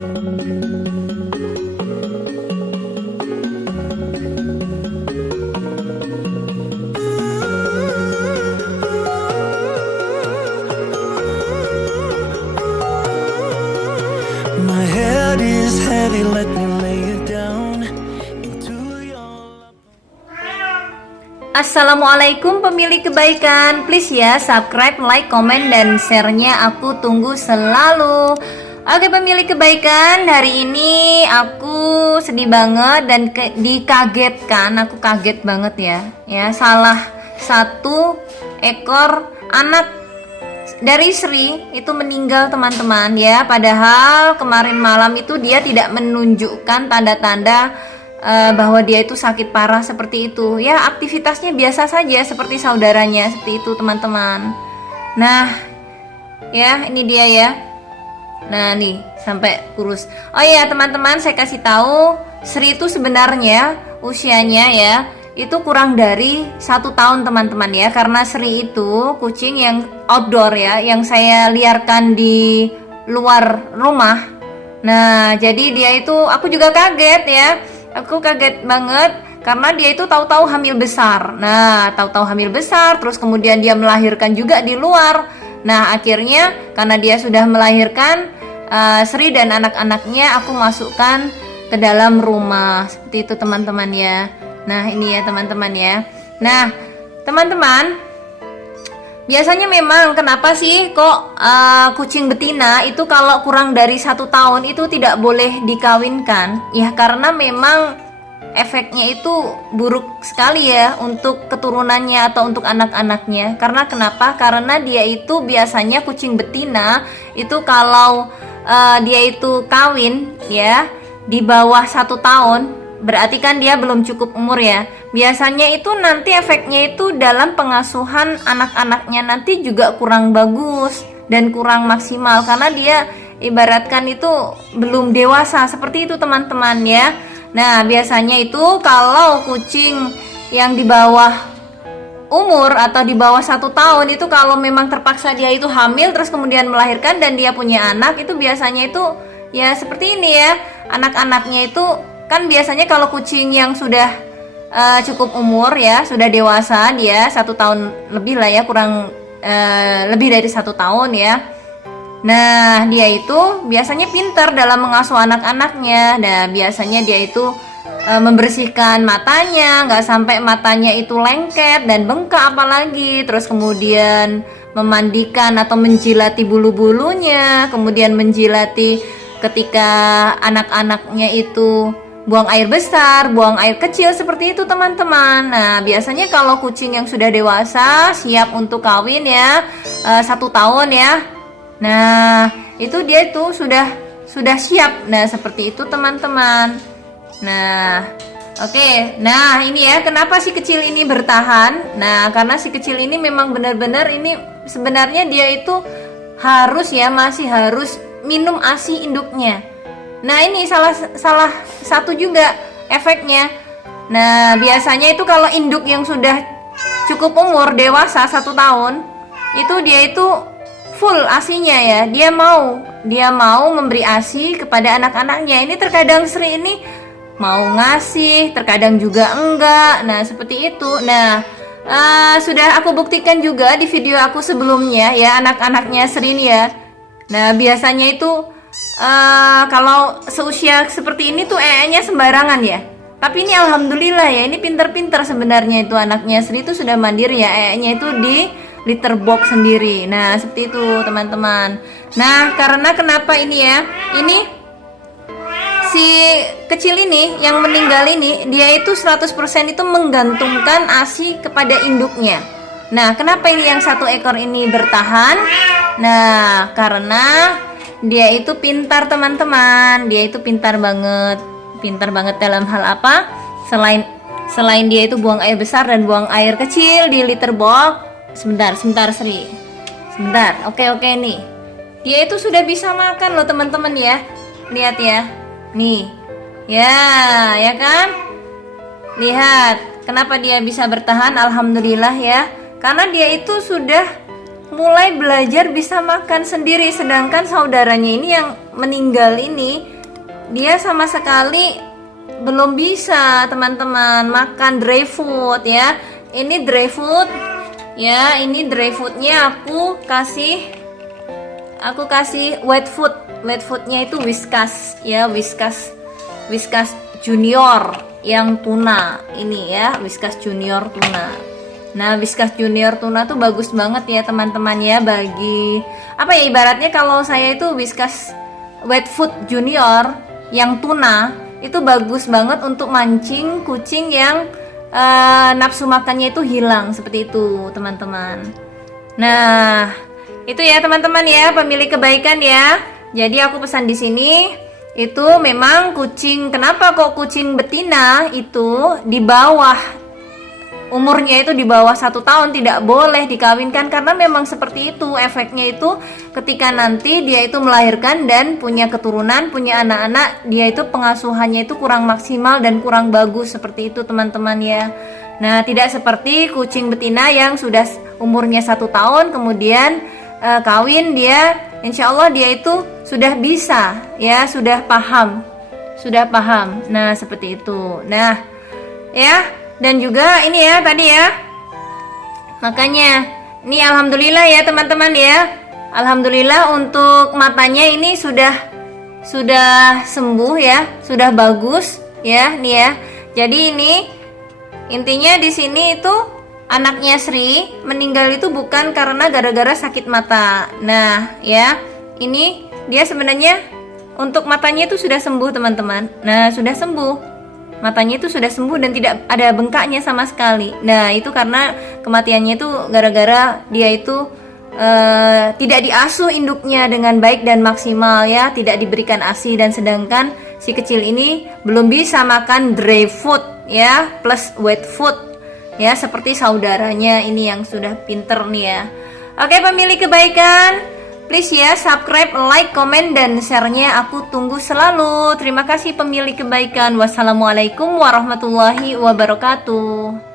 My head is heavy, let me lay it down into your... Assalamualaikum pemilik kebaikan. Please ya, subscribe, like, komen, dan share-nya aku tunggu selalu. Oke pemilik kebaikan, hari ini aku sedih banget dan dikagetkan. Aku kaget banget ya, salah satu ekor anak dari Sri itu meninggal teman-teman ya. Padahal kemarin malam itu dia tidak menunjukkan tanda-tanda bahwa dia itu sakit parah seperti itu ya. Aktivitasnya biasa saja seperti saudaranya, seperti itu teman-teman. Nah ya, ini dia ya. Nah nih sampai kurus. Oh ya teman-teman, saya kasih tahu, Sri itu sebenarnya usianya ya itu kurang dari 1 tahun teman-teman ya. Karena Sri itu kucing yang outdoor ya, yang saya liarkan di luar rumah. Nah jadi dia itu, aku juga kaget ya. Aku kaget banget karena dia itu tahu-tahu hamil besar. Nah, tahu-tahu hamil besar, terus kemudian dia melahirkan juga di luar. Nah, akhirnya karena dia sudah melahirkan, Sri dan anak-anaknya aku masukkan ke dalam rumah. Seperti itu teman-teman ya. Nah, ini ya teman-teman ya. Nah, teman-teman, biasanya memang kenapa sih kok kucing betina itu kalau kurang dari 1 tahun itu tidak boleh dikawinkan? Ya karena memang efeknya itu buruk sekali ya untuk keturunannya atau untuk anak-anaknya. Karena kenapa? Karena dia itu biasanya kucing betina itu kalau dia itu kawin ya di bawah 1 tahun, berarti kan dia belum cukup umur ya. Biasanya itu nanti efeknya itu dalam pengasuhan anak-anaknya nanti juga kurang bagus dan kurang maksimal karena dia ibaratkan itu belum dewasa, seperti itu teman-teman ya. Nah biasanya itu kalau kucing yang di bawah umur atau di bawah 1 tahun itu kalau memang terpaksa dia itu hamil terus kemudian melahirkan dan dia punya anak, itu biasanya itu ya seperti ini ya. Anak-anaknya itu kan biasanya kalau kucing yang sudah cukup umur ya, sudah dewasa, dia 1 tahun lebih lah ya, kurang lebih dari 1 tahun ya. Nah dia itu biasanya pintar dalam mengasuh anak-anaknya. Nah biasanya dia itu membersihkan matanya, nggak sampai matanya itu lengket dan bengkak apalagi. Terus kemudian memandikan atau menjilati bulu-bulunya, kemudian menjilati ketika anak-anaknya itu buang air besar, buang air kecil, seperti itu teman-teman. Nah biasanya kalau kucing yang sudah dewasa siap untuk kawin ya, 1 tahun ya. Nah itu dia itu sudah siap. Nah seperti itu teman-teman. Nah oke. Nah ini ya, kenapa si kecil ini bertahan? Nah karena si kecil ini memang benar-benar ini sebenarnya dia itu harus ya, masih harus minum ASI induknya. Nah ini salah satu juga efeknya. Nah biasanya itu kalau induk yang sudah cukup umur dewasa 1 tahun itu dia itu full ASInya ya. Dia mau memberi ASI kepada anak-anaknya. Ini terkadang Sri ini mau ngasih, terkadang juga enggak. Nah seperti itu. Nah sudah aku buktikan juga di video aku sebelumnya ya, anak-anaknya Sri ini ya. Nah biasanya itu kalau seusia seperti ini tuh nya sembarangan ya. Tapi ini alhamdulillah ya, ini pinter-pinter sebenarnya itu anaknya Sri itu sudah mandiri ya, nya itu di litter box sendiri. Nah seperti itu teman-teman. Nah karena kenapa ini ya, ini si kecil ini yang meninggal ini dia itu 100% itu menggantungkan ASI kepada induknya. Nah kenapa ini yang 1 ekor ini bertahan? Nah karena dia itu pintar teman-teman, dia itu pintar banget dalam hal apa? Selain dia itu buang air besar dan buang air kecil di litter box. Sebentar Sri, sebentar. Oke nih, dia itu sudah bisa makan loh teman-teman ya. Lihat ya, nih, ya kan? Lihat, kenapa dia bisa bertahan? Alhamdulillah ya, karena dia itu sudah mulai belajar bisa makan sendiri, sedangkan saudaranya ini yang meninggal ini dia sama sekali belum bisa teman-teman makan dry food ya. Ini dry food ya, ini dry foodnya aku kasih wet food. Wet foodnya itu Whiskas ya, Whiskas Junior yang tuna ini ya, Whiskas Junior tuna. Nah, Whiskas Junior tuna tuh bagus banget ya teman-teman ya, bagi apa ya, ibaratnya kalau saya itu Whiskas wet food Junior yang tuna itu bagus banget untuk mancing kucing yang nafsu makannya itu hilang, seperti itu teman-teman. Nah, itu ya teman-teman ya, pemilik kebaikan ya. Jadi aku pesan di sini itu memang kucing, kenapa kok kucing betina itu di bawah umurnya itu di bawah 1 tahun tidak boleh dikawinkan, karena memang seperti itu efeknya itu ketika nanti dia itu melahirkan dan punya keturunan, punya anak-anak, dia itu pengasuhannya itu kurang maksimal dan kurang bagus, seperti itu teman-teman ya. Nah, tidak seperti kucing betina yang sudah umurnya 1 tahun kemudian kawin, dia insya Allah dia itu sudah bisa ya, sudah paham. Nah, seperti itu. Nah ya, dan juga ini ya tadi ya, makanya ini alhamdulillah ya teman-teman ya, alhamdulillah untuk matanya ini sudah sembuh ya, sudah bagus ya nih ya. Jadi ini intinya di sini itu anaknya Sri meninggal itu bukan karena gara-gara sakit mata. Nah ya, ini dia sebenarnya untuk matanya itu sudah sembuh teman-teman. Nah, sudah sembuh, matanya itu sudah sembuh dan tidak ada bengkaknya sama sekali. Nah, itu karena kematiannya itu gara-gara dia itu tidak diasuh induknya dengan baik dan maksimal ya, tidak diberikan ASI, dan sedangkan si kecil ini belum bisa makan dry food ya plus wet food ya, seperti saudaranya ini yang sudah pinter nih ya. Oke pemilik kebaikan, please ya subscribe, like, komen, dan share-nya aku tunggu selalu. Terima kasih pemilik kebaikan. Wassalamualaikum warahmatullahi wabarakatuh.